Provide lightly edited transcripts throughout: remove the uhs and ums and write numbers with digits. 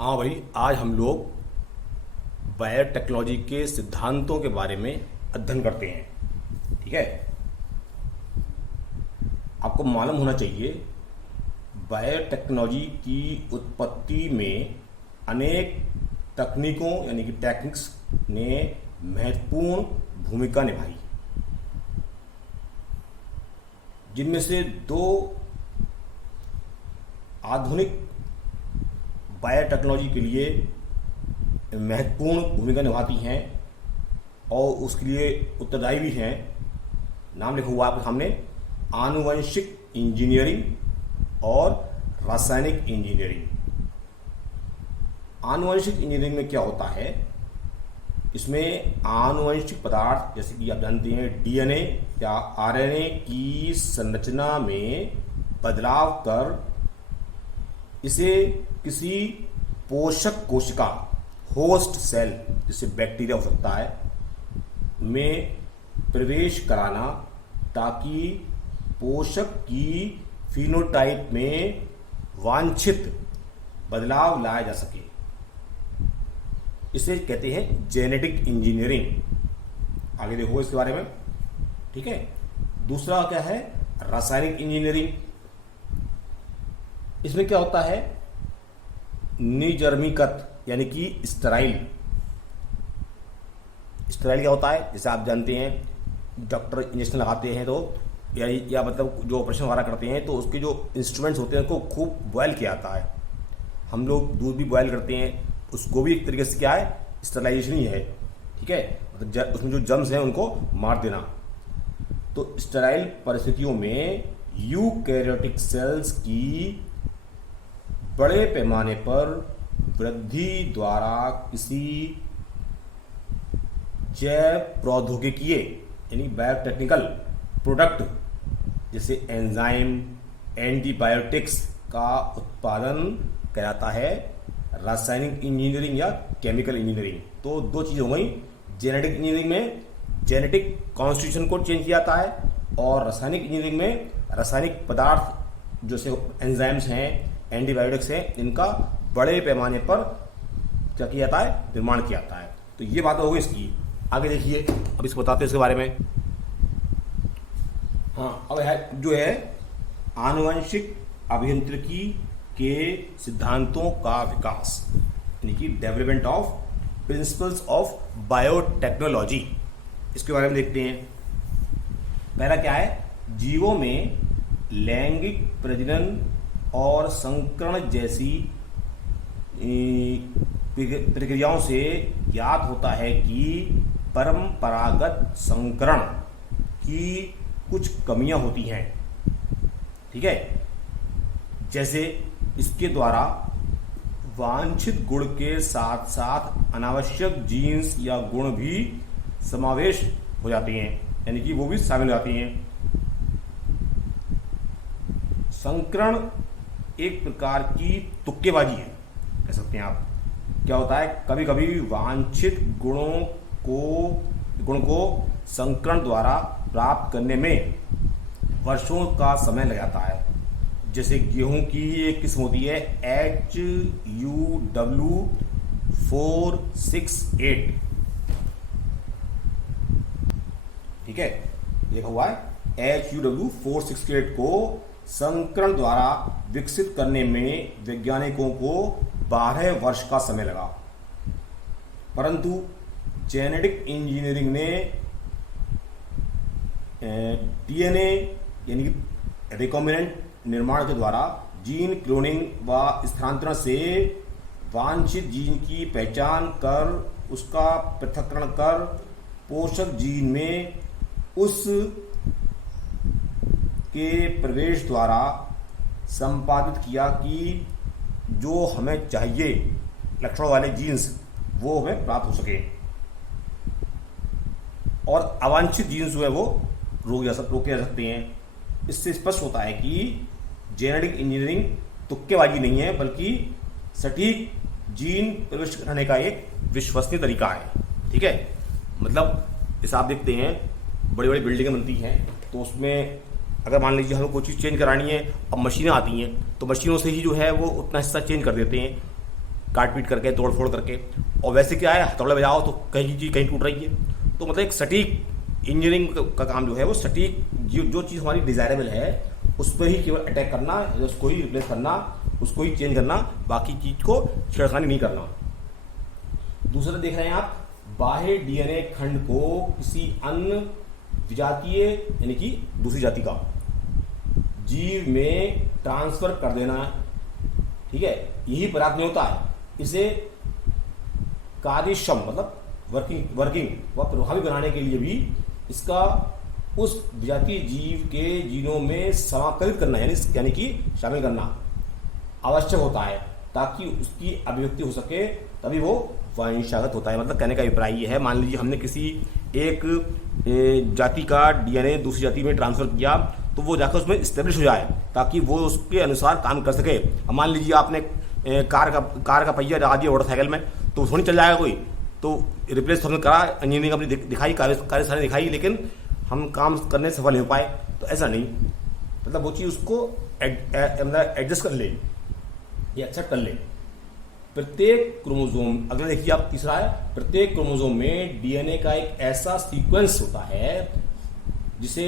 हाँ भाई, आज हम लोग बायोटेक्नोलॉजी के सिद्धांतों के बारे में अध्ययन करते हैं। ठीक है। आपको मालूम होना चाहिए बायोटेक्नोलॉजी की उत्पत्ति में अनेक तकनीकों यानी कि टेक्निक्स ने महत्वपूर्ण भूमिका निभाई, जिनमें से दो आधुनिक बायोटेक्नोलॉजी के लिए महत्वपूर्ण भूमिका निभाती हैं और उसके लिए उत्तरदायी भी हैं। नाम लिखा हुआ आपके सामने, आनुवंशिक इंजीनियरिंग और रासायनिक इंजीनियरिंग। आनुवंशिक इंजीनियरिंग में क्या होता है? इसमें आनुवंशिक पदार्थ जैसे कि आप जानते हैं डीएनए या आरएनए की संरचना में बदलाव कर इसे किसी पोषक कोशिका, होस्ट सेल जिससे बैक्टीरिया हो सकता है, में प्रवेश कराना ताकि पोषक की फिनोटाइप में वांछित बदलाव लाया जा सके। इसे कहते हैं जेनेटिक इंजीनियरिंग। आगे देखो इसके बारे में। ठीक है। दूसरा क्या है? रासायनिक इंजीनियरिंग। इसमें क्या होता है? निर्जमीकृत यानी कि स्टेराइल क्या होता है? जैसे आप जानते हैं डॉक्टर इंजेक्शन लगाते हैं तो या मतलब जो ऑपरेशन वगैरह करते हैं तो उसके जो इंस्ट्रूमेंट्स होते हैं उनको खूब बॉयल किया जाता है। हम लोग दूध भी बॉयल करते हैं, उसको भी एक तरीके से क्या है? स्टेरिलाइजेशन ही है। ठीक है। मतलब उसमें जो जर्म्स हैं उनको मार देना। तो स्टेराइल परिस्थितियों में यूकैरियोटिक सेल्स की बड़े पैमाने पर वृद्धि द्वारा किसी जैव प्रौद्योगिकीय यानी बायोटेक्निकल प्रोडक्ट जैसे एंजाइम, एंटीबायोटिक्स का उत्पादन कहलाता है रासायनिक इंजीनियरिंग या केमिकल इंजीनियरिंग। तो दो चीज़ हो गई। जेनेटिक इंजीनियरिंग में जेनेटिक कॉन्स्टिट्यूशन को चेंज किया जाता है और रासायनिक इंजीनियरिंग में रासायनिक पदार्थ जैसे एंजाइम्स हैं, एंटीबायोटिक्स हैं, इनका बड़े पैमाने पर क्या किया जाता है? निर्माण किया जाता है। तो ये बात हो गई इसकी। आगे देखिए, अब इसको बताते हैं इसके बारे में। हाँ, अब है जो है आनुवंशिक अभियांत्रिकी के सिद्धांतों का विकास यानी कि development of principles of biotechnology. इसके बारे में देखते हैं। पहला क्या है? जीवों में लैंगिक प्रजनन और संकरण जैसी प्रक्रियाओं से ज्ञात होता है कि परंपरागत संकरण की कुछ कमियां होती हैं। ठीक है। जैसे इसके द्वारा वांछित गुण के साथ साथ अनावश्यक जीन्स या गुण भी समावेश हो जाते हैं, यानी कि वो भी शामिल हो जाती हैं। संकरण एक प्रकार की तुक्केबाजी है, कह सकते हैं आप। क्या होता है? कभी कभी वांछित गुण को संकरण द्वारा प्राप्त करने में वर्षों का समय लग जाता है। जैसे गेहूं की एक किस्म होती है HUW468। ठीक है, लिखा हुआ है HUW468 को संकरण द्वारा विकसित करने में वैज्ञानिकों को 12 वर्ष का समय लगा। परंतु जेनेटिक इंजीनियरिंग ने डीएनए यानी कि रिकॉम्बिनेंट निर्माण के द्वारा जीन क्लोनिंग व स्थानांतरण से वांछित जीन की पहचान कर उसका पृथक्करण कर पोषक जीन में उस के प्रवेश द्वारा संपादित किया कि जो हमें चाहिए लक्षणों वाले जीन्स वो हमें प्राप्त हो सके और अवांछित जीन्स जो है वो रोके जा सकते हैं। इससे स्पष्ट होता है कि जेनेटिक इंजीनियरिंग तुक्केबाजी नहीं है, बल्कि सटीक जीन प्रविष्ट करने का एक विश्वसनीय तरीका है। ठीक है। मतलब जैसे आप देखते हैं बड़ी बड़ी बिल्डिंगें बनती हैं तो उसमें अगर मान लीजिए हमें कोई चीज़ चेंज करानी है, अब मशीनें आती हैं तो मशीनों से ही जो है वो उतना हिस्सा चेंज कर देते हैं। काट पीट करके, तोड़ फोड़ करके। और वैसे क्या है, हथौड़े बजाओ तो कहीं चीज़ कहीं टूट रही है। तो मतलब एक सटीक इंजीनियरिंग का काम जो है वो सटीक जो चीज़ हमारी डिज़ायरेबल है उस पर ही केवल अटैक करना, उसको ही रिप्लेस करना, उसको ही चेंज करना, बाकी चीज़ को छेड़खानी नहीं करना। दूसरा देख रहे हैं आप, बाह्य डीएनए खंड को किसी अन्य विजातीय यानी कि दूसरी जाति का जीव में ट्रांसफर कर देना, ठीक है, यही पर्याप्त नहीं होता है। इसे कार्यक्षम मतलब वर्किंग व प्रभावी बनाने के लिए भी इसका उस विजातीय जीव के जीनों में समाकलित करना यानी कि शामिल करना आवश्यक होता है, ताकि उसकी अभिव्यक्ति हो सके, तभी वो वंशागत होता है। मतलब कहने का अभिप्राय ये है, मान लीजिए हमने किसी एक जाति का डीएनए दूसरी जाति में ट्रांसफर किया, तो वो जाकर उसमें स्टेब्लिश हो जाए, ताकि वो उसके अनुसार काम कर सके। अब मान लीजिए आपने कार का पहिया लगा दिया मोटरसाइकिल में, तो थोड़ी चल जाएगा कोई, तो रिप्लेस हमने करा, इंजीनियरिंग अपनी दिखाई, कार्यशाला दिखाई, लेकिन हम काम करने सफल नहीं हो पाए। तो ऐसा नहीं, मतलब वो चीज़ उसको एडजस्ट कर ले या एक्सेप्ट कर ले। प्रत्येक क्रोमोसोम, अगला देखिए आप तीसरा है, प्रत्येक क्रोमोसोम में डीएनए का एक ऐसा सीक्वेंस होता है जिसे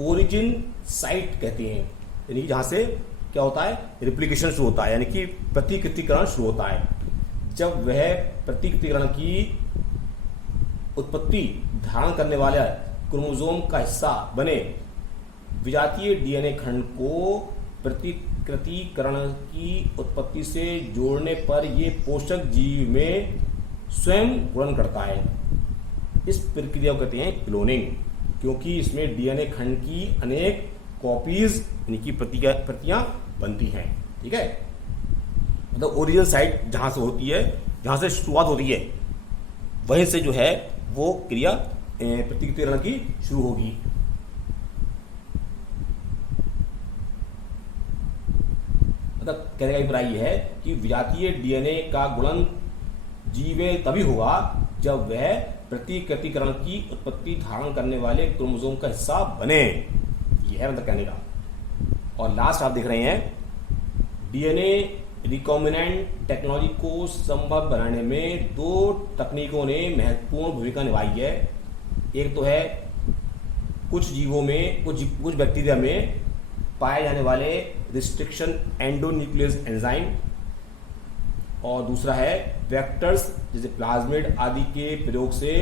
ओरिजिन साइट कहते हैं, यानी जहां से क्या होता है, रिप्लिकेशन शुरू होता है, यानी कि प्रतिकृतिकरण शुरू होता है। जब वह प्रतिकृतिकरण की उत्पत्ति धारण करने वाला क्रोमोसोम का हिस्सा बने, विजातीय डीएनए खंड को प्रतिकृतिकरण की उत्पत्ति से जोड़ने पर यह पोषक जीव में स्वयं गुणन करता है। इस प्रक्रिया को कहते हैं क्लोनिंग, क्योंकि इसमें डीएनए खंड की अनेक कॉपीज यानी कि प्रतियां बनती हैं। ठीक है, मतलब ओरिजिनल साइट जहां से होती है, जहां से शुरुआत होती है, वहीं से जो है वो क्रिया प्रतिकृतिकरण की शुरू होगी। मतलब कहने का अभिप्राय यह है कि विजातीय डीएनए का गुणन जीव में तभी होगा जब वह प्रतिकृतिकरण की उत्पत्ति धारण करने वाले क्रोमोसोम का हिस्सा बने। यह है मतलब कहने का। और लास्ट आप देख रहे हैं, डीएनए रिकॉम्बिनेंट टेक्नोलॉजी को संभव बनाने में दो तकनीकों ने महत्वपूर्ण भूमिका निभाई है। एक तो है कुछ जीवों में, कुछ बैक्टीरिया में पाए जाने वाले रिस्ट्रिक्शन एंडोन्यूक्लियस एंजाइम, और दूसरा है वेक्टर्स जैसे प्लाज्मिड आदि के प्रयोग से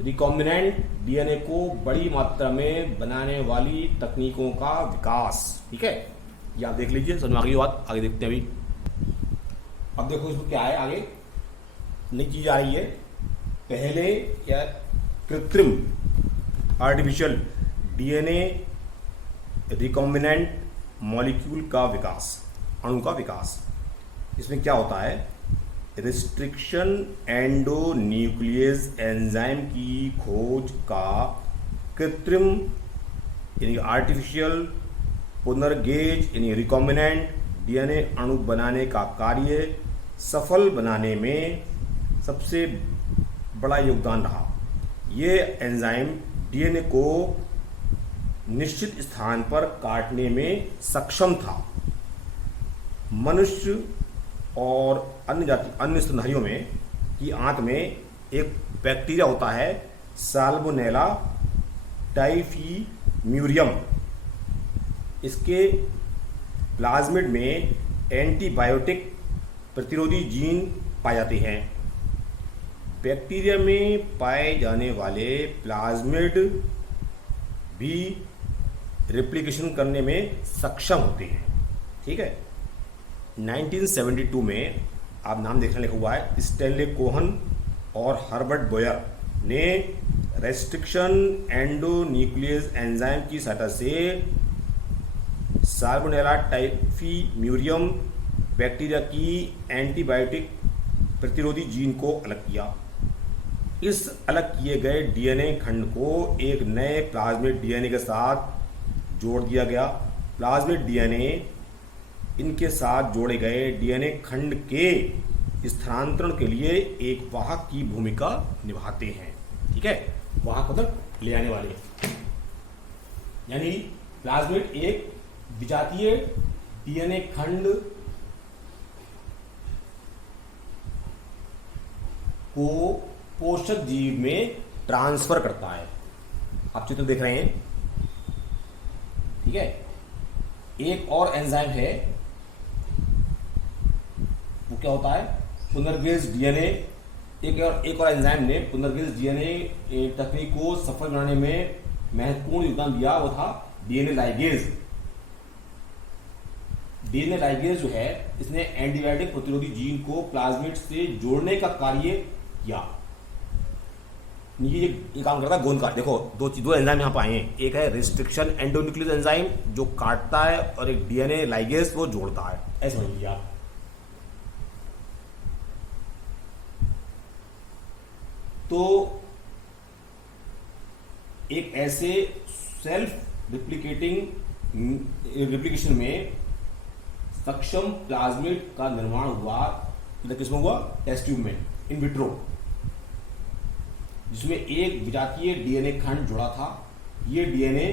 रिकॉम्बिनेंट डीएनए को बड़ी मात्रा में बनाने वाली तकनीकों का विकास। ठीक है, ये आप देख लीजिए, समझ में आ गई बात। आगे देखते हैं। अभी अब देखो इसमें क्या है, आगे नई चीज आ रही है। पहले क्या, कृत्रिम आर्टिफिशियल डीएनए रिकॉम्बिनेंट मॉलिक्यूल का विकास, अणु का विकास। इसमें क्या होता है, रिस्ट्रिक्शन एंडोन्यूक्लियस एंजाइम की खोज का कृत्रिम यानी आर्टिफिशियल पुनर्गेज यानी रिकॉम्बिनेंट डीएनए अणु बनाने का कार्य सफल बनाने में सबसे बड़ा योगदान रहा। ये एंजाइम डीएनए को निश्चित स्थान पर काटने में सक्षम था। मनुष्य और अन्य स्तनधारियों में की आंत में एक बैक्टीरिया होता है, साल्मोनेला टाइफीम्यूरियम। इसके प्लाज्मिड में एंटीबायोटिक प्रतिरोधी जीन पाए जाते हैं। बैक्टीरिया में पाए जाने वाले प्लाज्मिड भी रेप्लिकेशन करने में सक्षम होते हैं। ठीक है, 1972 में आप नाम देखने लिखा हुआ है, स्टैनले कोहन और हर्बर्ट बोयर ने रेस्ट्रिक्शन एंडोन्यूक्लियस एंजाइम की सहायता से साल्मोनेला टाइफीम्यूरियम बैक्टीरिया की एंटीबायोटिक प्रतिरोधी जीन को अलग किया। इस अलग किए गए डीएनए खंड को एक नए प्लाज्मिड डीएनए के साथ जोड़ दिया गया। प्लाज्मिड डीएनए इनके साथ जोड़े गए डीएनए खंड के स्थानांतरण के लिए एक वाहक की भूमिका निभाते हैं। ठीक है, वाहक मतलब ले आने वाले, यानी प्लाज्मिड एक विजातीय डीएनए खंड को पोषक जीव में ट्रांसफर करता है। आप चित्र देख रहे हैं, ठीक है। एक और एंजाइम है, वो क्या होता है, पुनर्गेज डीएनए। एक और एंजाइम ने पुनर्गेज डीएनए तकनीक को सफल बनाने में महत्वपूर्ण योगदान दिया, वो था डीएनए लाइगेज। डीएनए लाइगेज जो है, इसने एंटीबायोटिक प्रतिरोधी जीन को प्लाज्मिड से जोड़ने का कार्य किया। ये काम करता है गोंद का। देखो दो एंजाइम यहाँ पर आए हैं, एक है रिस्ट्रिक्शन एंडोन्यूक्लियस एंजाइम जो काटता है, और एक डीएनए लाइगेज वो जोड़ता है। ऐसे समझ लीजिए आप। तो एक ऐसे सेल्फ रिप्लिकेशन में सक्षम प्लाज्मिड का निर्माण हुआ, किसमें हुआ, टेस्ट ट्यूब में, इन विट्रो, जिसमें एक विजातीय डीएनए खंड जुड़ा था। ये डीएनए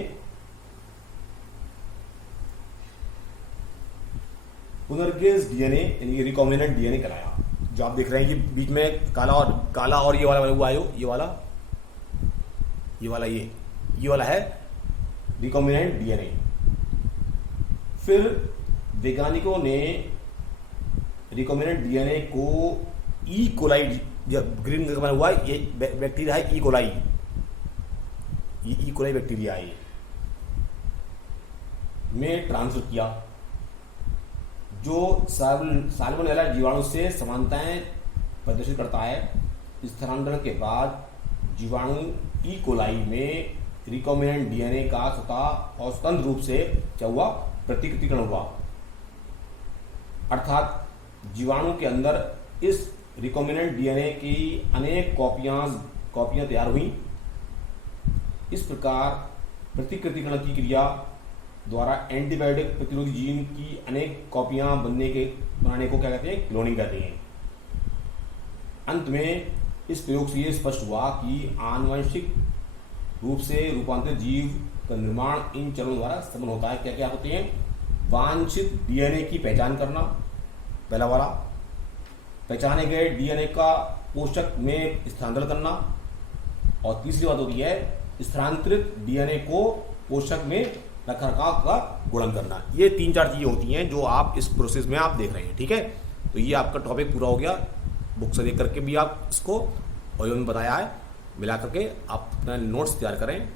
पुनर्गेज डीएनए यानी रिकॉम्बिनेंट डीएनए कहलाया। जो आप देख रहे हैं, ये बीच में काला और ये वाला हुआ है, ये वाला है रिकॉम्बिनेंट डीएनए। फिर वैज्ञानिकों ने रिकॉम्बिनेंट डीएनए को ई कोलाई, ग्रीन का बना हुआ है, ये बैक्टीरिया है ई कोलाई, ये ई कोलाई बैक्टीरिया है, में ट्रांसफर किया, जो साल्मोनेला जीवाणु से समानताएं प्रदर्शित करता है। स्थानांतरण के बाद जीवाणु ई कोलाई में रिकॉम्बिनेंट डीएनए का स्वतः और स्वतंत्र रूप से क्या हुआ, प्रतिकृतिकरण हुआ। अर्थात जीवाणु के अंदर इस रिकॉम्बिनेंट डीएनए की अनेक कॉपियां तैयार हुई। इस प्रकार प्रतिकृतिकरण की क्रिया द्वारा एंटीबायोटिक प्रतिरोधी जीन की अनेक कॉपियां बनाने को क्या कहते हैं, क्लोनिंग कहते हैं। अंत में इस प्रयोग से यह स्पष्ट हुआ कि आनुवंशिक रूप से रूपांतरित जीव का निर्माण इन चरणों द्वारा संपन्न होता है। क्या क्या होते हैं, वांछित डीएनए की पहचान करना, पहला वाला, पहचाने गए डीएनए का पोषक में स्थानांतरण करना, और तीसरी बात होती है स्थानांतरित डीएनए को पोषक में रखरखाव का गुणन करना। ये 3-4 चीजें होती हैं जो आप इस प्रोसेस में आप देख रहे हैं, ठीक है। तो ये आपका टॉपिक पूरा हो गया। बुक से देख करके भी आप इसको, और जो मैंने बताया है मिला करके आप अपना नोट्स तैयार करें।